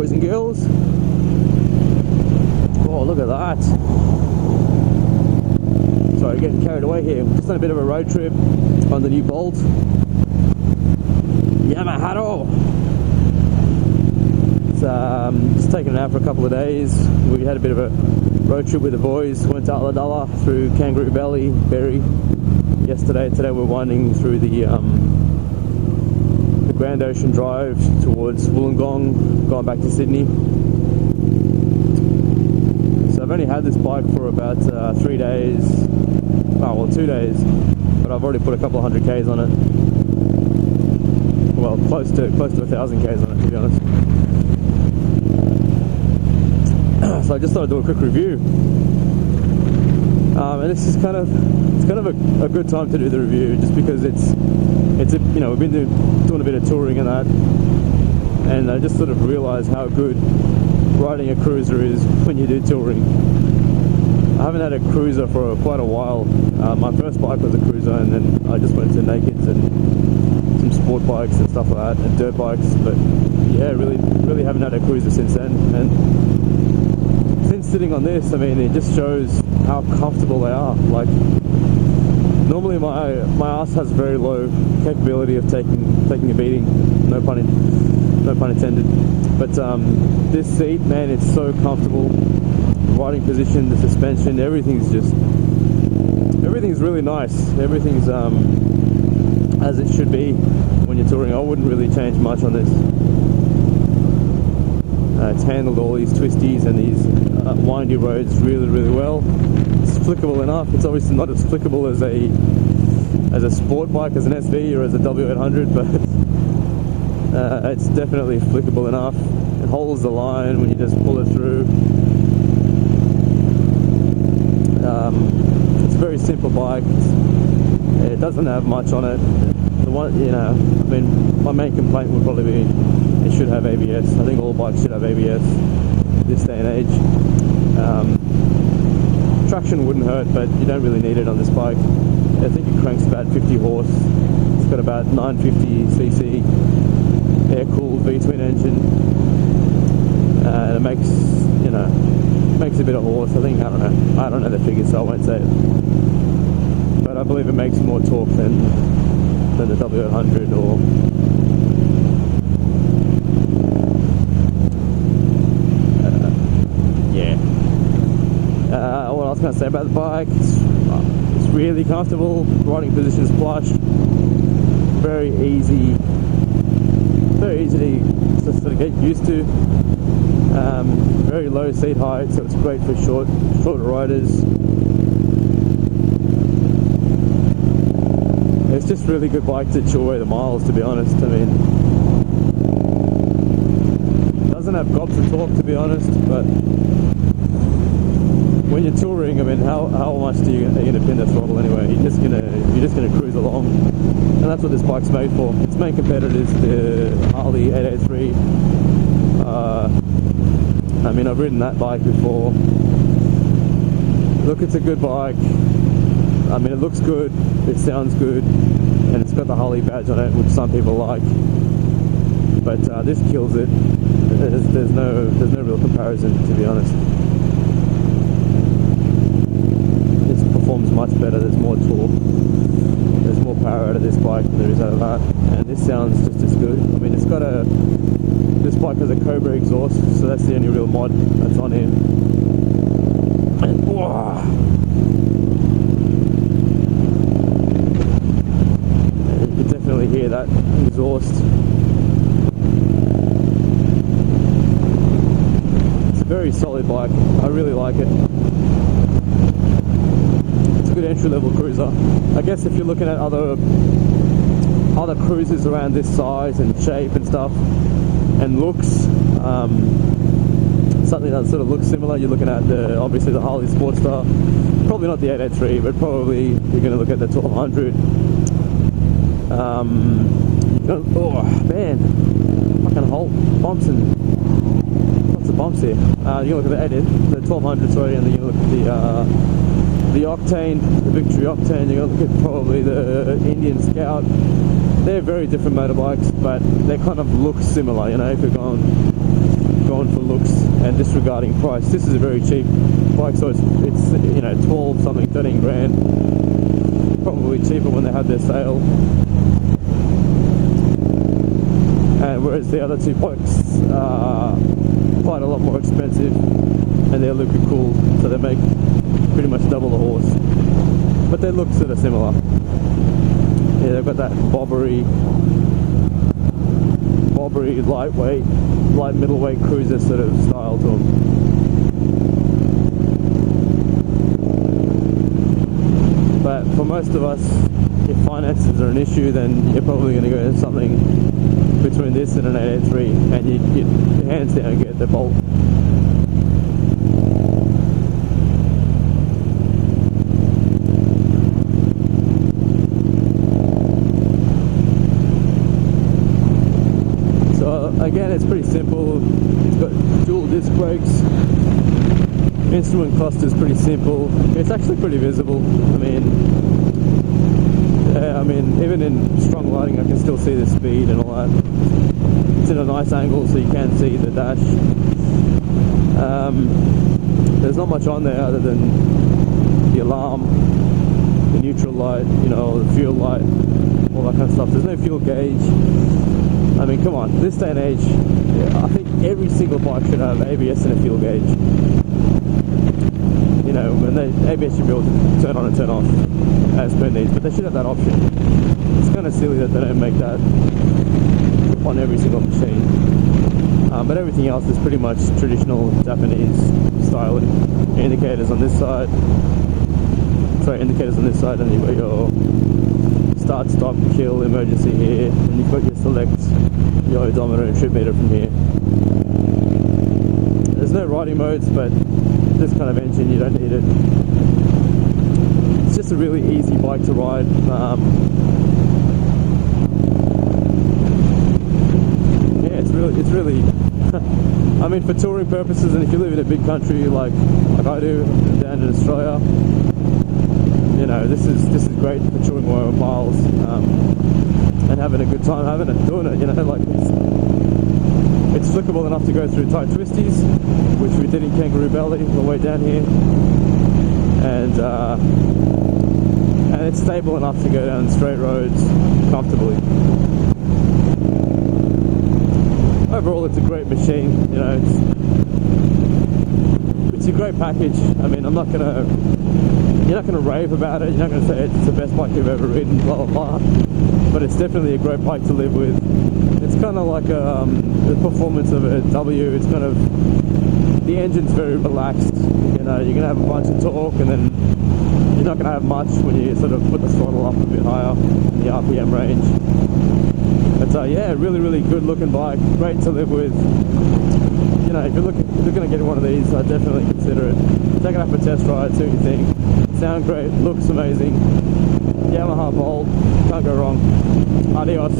boys and girls. Oh, look at that. Sorry, getting carried away here. Just on a bit of a road trip on the new Bolt. Yamaha. Just taking it out for a couple of days. We had a bit of a road trip with the boys. Went to Ulladulla through Kangaroo Valley, Berry. Yesterday, today we're winding through the Grand Ocean Drive towards Wollongong, going back to Sydney. So I've only had this bike for about 3 days. Oh, well, 2 days, but I've already put a couple of 100 Ks on it. Well, close to 1,000 Ks on it, to be honest. So I just thought I'd do a quick review, and this is kind of a good time to do the review, just because it's you know, we've been doing a bit of touring and that, and I just sort of realised how good riding a cruiser is when you do touring. I haven't had a cruiser for quite a while. My first bike was a cruiser, and then I just went to nakeds and some sport bikes and stuff like that, and dirt bikes. But yeah, really haven't had a cruiser since then. And since sitting on this, I mean, it just shows how comfortable they are. Like, normally my ass has very low capability of taking a beating. No pun intended. But this seat, man, it's so comfortable. Riding position, the suspension, everything's really nice. Everything's as it should be when you're touring. I wouldn't really change much on this. It's handled all these twisties and these windy roads really well. It's flickable enough. It's obviously not as flickable as a sport bike, as an SV or as a W800, but it's definitely flickable enough. It holds the line when you just pull it through. It's a very simple bike. It doesn't have much on it. The one, you know, I mean, my main complaint would probably be it should have ABS. I think all bikes should have ABS this day and age. Traction wouldn't hurt, but you don't really need it on this bike. I think it cranks about 50 horse. It's got about 950cc air-cooled V-twin engine, and it makes a bit of horse. I think, I don't know the figures, so I won't say it, but I believe it makes more torque than the W800 or what else can I say about the bike? It's really comfortable. Riding position is plush. Very easy to sort of get used to. Very low seat height, so it's great for shorter riders. It's just really good bike to chew away the miles, to be honest. I mean, it doesn't have gobs of torque, to be honest, but when you're touring, I mean, how much are you going to pin the throttle anyway? You're just gonna cruise along, and that's what this bike's made for. Its main competitor is the Harley 883. I mean, I've ridden that bike before. Look, it's a good bike. I mean, it looks good, it sounds good, and it's got the Harley badge on it, which some people like. But this kills it. There's no real comparison, to be honest. Performs much better. There's more torque, there's more power out of this bike than there is out of that, and this sounds just as good. I mean, this bike has a Cobra exhaust, so that's the only real mod that's on here. And you can definitely hear that exhaust. It's a very solid bike. I really like it. Good entry-level cruiser. I guess if you're looking at other cruisers around this size and shape and stuff and looks, something that sort of looks similar, you're looking at obviously the Harley Sportster, probably not the 883, but probably you're going to look at the 1200. Oh man, fucking whole bumps and lots of bumps here. You look at the 1200, sorry, and then you look at the Octane, the Victory Octane. You're going to look at probably the Indian Scout. They're very different motorbikes, but they kind of look similar, you know. If you're going going for looks and disregarding price. This is a very cheap bike, so it's 12 something, 13 grand. Probably cheaper when they have their sale. And whereas the other two bikes are quite a lot more expensive, and they're liquid cooled, so they make pretty much double the horse. But their looks are similar. Yeah, they've got that bobbery, lightweight, light middleweight cruiser sort of style to them. But for most of us, if finances are an issue, then you're probably going to go to something between this and an 883, and you hands down get the Bolt. Again, it's pretty simple. It's got dual disc brakes. Instrument cluster is pretty simple. It's actually pretty visible. I mean, even in strong lighting, I can still see the speed and all that. It's in a nice angle, so you can see the dash. There's not much on there other than the alarm, the neutral light, the fuel light, all that kind of stuff. There's no fuel gauge. I mean, come on, this day and age, I think every single bike should have ABS and a fuel gauge. And ABS should be able to turn on and turn off as per needs, but they should have that option. It's kind of silly that they don't make that on every single machine. But everything else is pretty much traditional Japanese style. Indicators on this side. Indicators on this side, and you've got your start, stop, kill, emergency here, and you've got your select, your odometer and trip meter from here. There's no riding modes, but this kind of engine, you don't need it. It's just a really easy bike to ride. It's really I mean, for touring purposes, and if you live in a big country like I do down in Australia, this is great for touring miles and having a good time doing it. It's flickable enough to go through tight twisties, which we did in Kangaroo Valley on the way down here, and it's stable enough to go down straight roads comfortably. Overall, it's a great machine. It's a great package. I mean, you're not gonna rave about it. You're not gonna say it's the best bike you've ever ridden, blah blah blah. But it's definitely a great bike to live with. It's kind of like the performance of a W. It's kind of, the engine's very relaxed. You're gonna have a bunch of torque, and then you're not gonna have much when you sort of put the throttle up a bit higher in the RPM range. But yeah, really good looking bike, great to live with. If you're gonna get one of these, I'd definitely consider it. Take it up a test ride, see what you think. Sound great, looks amazing. Yamaha Bolt, can't go wrong. Adios.